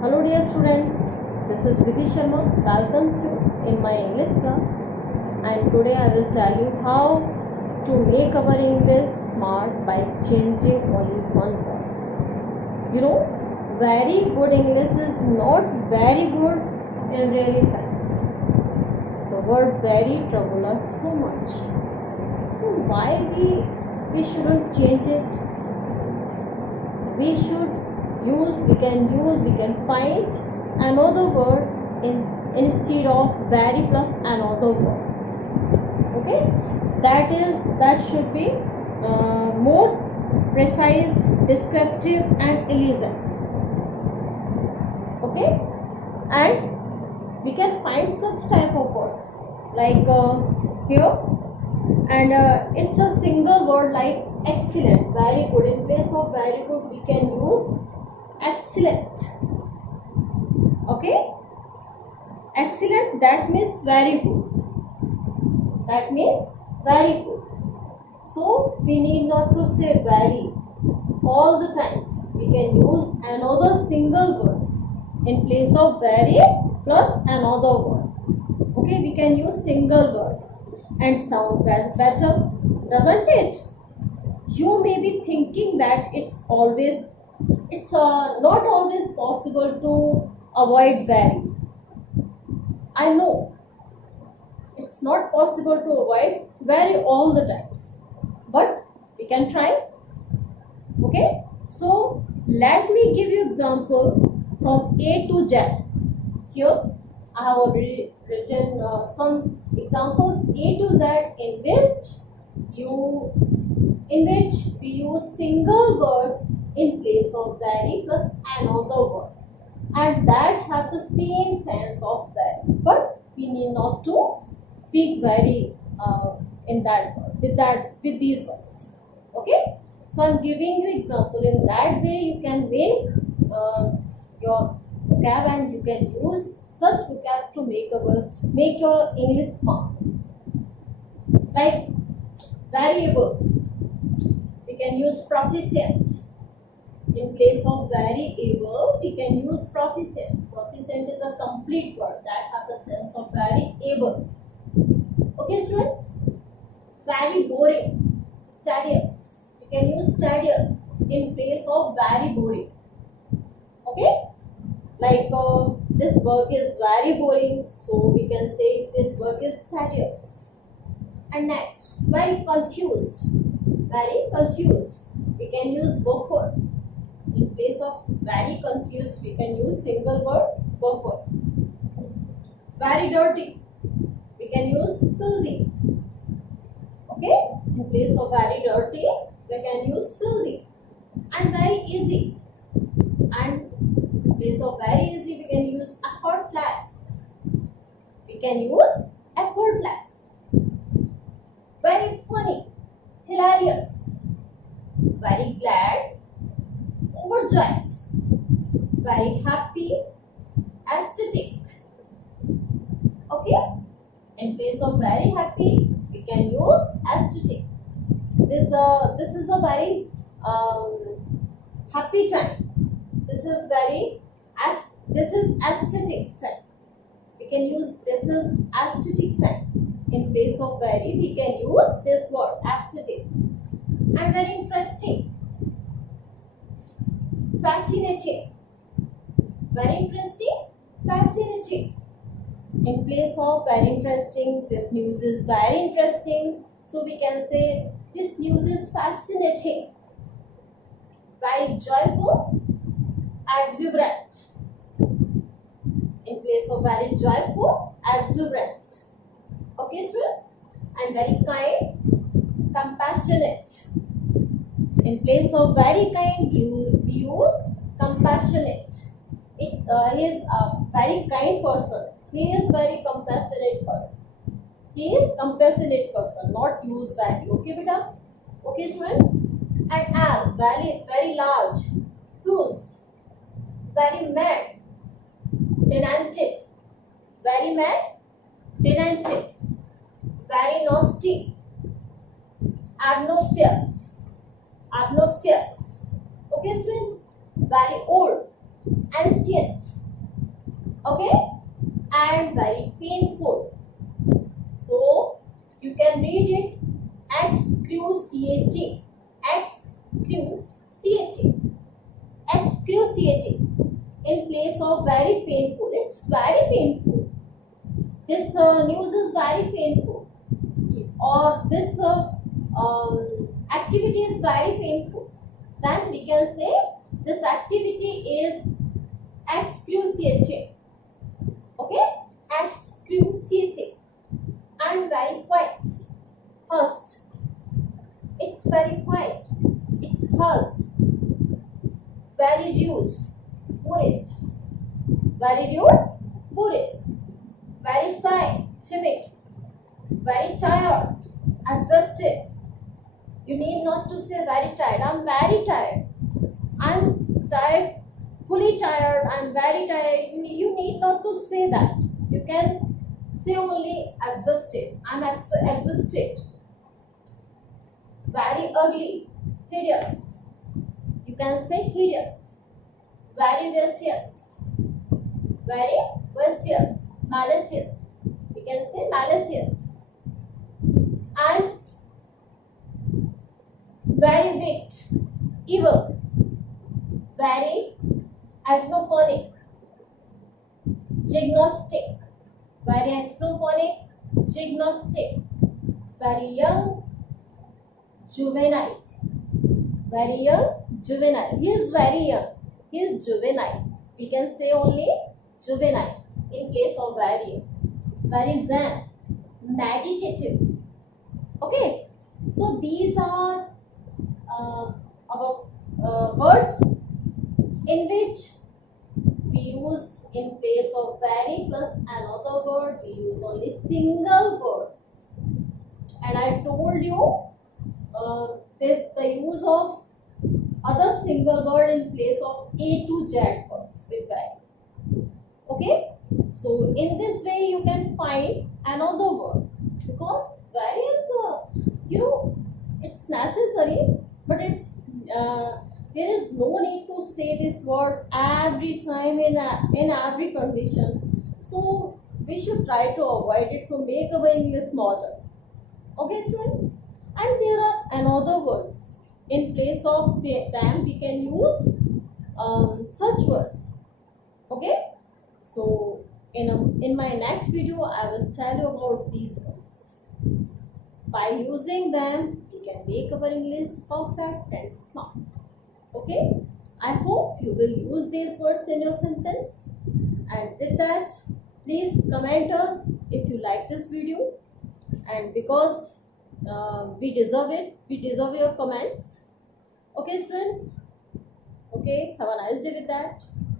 Hello dear students, this is Vidhi Sharma welcomes you in my English class, and today I will tell you how to make our English smart by changing only one word. Very good English is not very good in really sense. The word very trouble us so much. So why we shouldn't change it? We can find another word instead of very plus another word. Okay, that should be more precise, descriptive and elegant. Okay, and we can find such type of words like here, and it's a single word like excellent, very good. In place of very good we can use excellent. Okay, excellent, that means very good, that means very good. So we need not to say very all the times. We can use another single words in place of very plus another word. Okay, we can use single words and sound better, doesn't it? You may be thinking that it's not always possible to avoid very. I know it's not possible to avoid very all the times, but we can try. Okay, so let me give you examples from A to Z. Here I have already written some examples A to Z in which we use single word in place of very plus another word, and that have the same sense of very, but we need not to speak very in that word with these words. Okay, so I'm giving you example. In that way you can make your vocab, and you can use such vocab to make your English smart. Like variable, we can use proficient. In place of variable we can use proficient. Proficient is a complete word that has the sense of variable. Okay students, very boring, tedious, we can use tedious in place of very boring. Okay, like this work is very boring, so we can say this work is tedious. And next, very confused, we can use buffer. In place of very confused we can use single word buffer. Very dirty, we can use filthy. Okay, in place of very dirty we can use filthy. And very easy, and in place of very easy we can use effortless. We can use effortless. Very funny, hilarious. Very glad, overjoyed. Very happy, aesthetic. Okay, in place of very happy we can use aesthetic. This is a very happy time. This is aesthetic time. We can use this is aesthetic time. In place of very we can use this word aesthetic. And very interesting, fascinating. Very interesting, fascinating. In place of very interesting, this news is very interesting, so we can say this news is fascinating. Very joyful, exuberant. In place of very joyful, exuberant. Okay students, and very kind, compassionate. In place of very kind we use compassionate. He is a very kind person. He is very compassionate person. He is compassionate person, not use very. Okay beta? Okay students? And L, very large, whose, very mad, demented, very mad, demented, very nasty, obnoxious. Okay students? Very old, ancient, okay, and very painful. So you can read it excruciating, excruciating, excruciating in place of very painful. It's very painful. This news is very painful, or this activity is very painful. Then we can say this activity is excruciating. Okay, excruciating and very quiet. Hushed. It's very quiet. It's hushed. Very rude. Boorish. Very rude. Boorish. Very scientific. Very tired. Exhausted. You need not to say very tired. I'm very tired. I'm tired. Fully tired. I'm very tired. You need not to say that. You can say only exhausted. I'm exhausted. Very ugly. Hideous. You can say hideous. Very vicious. Very vicious. Malicious. You can say malicious. And very wicked. Evil. Very axophonic. Gymnostic. Very axophonic. Gymnostic. Very young. Juvenile. Very young. Juvenile. He is very young. He is juvenile. We can say only juvenile in case of very young. Very zen. Meditative. Okay. So these are our words in which we use in place of very plus another word. We use only single words. And I told you this the use of other single word in place of A to Z words with very. Okay, so in this way you can find another word, because very is it's necessary, but it's there is no need to say this word every time in every condition. So we should try to avoid it to make our English smarter. Okay, students, and there are another words in place of them. We can use such words. Okay, so in my next video I will tell you about these words. By using them we can make our English perfect and smart. Okay, I hope you will use these words in your sentence. And with that, please comment us if you like this video, and because we deserve it, we deserve your comments. Okay, students. Okay, have a nice day with that.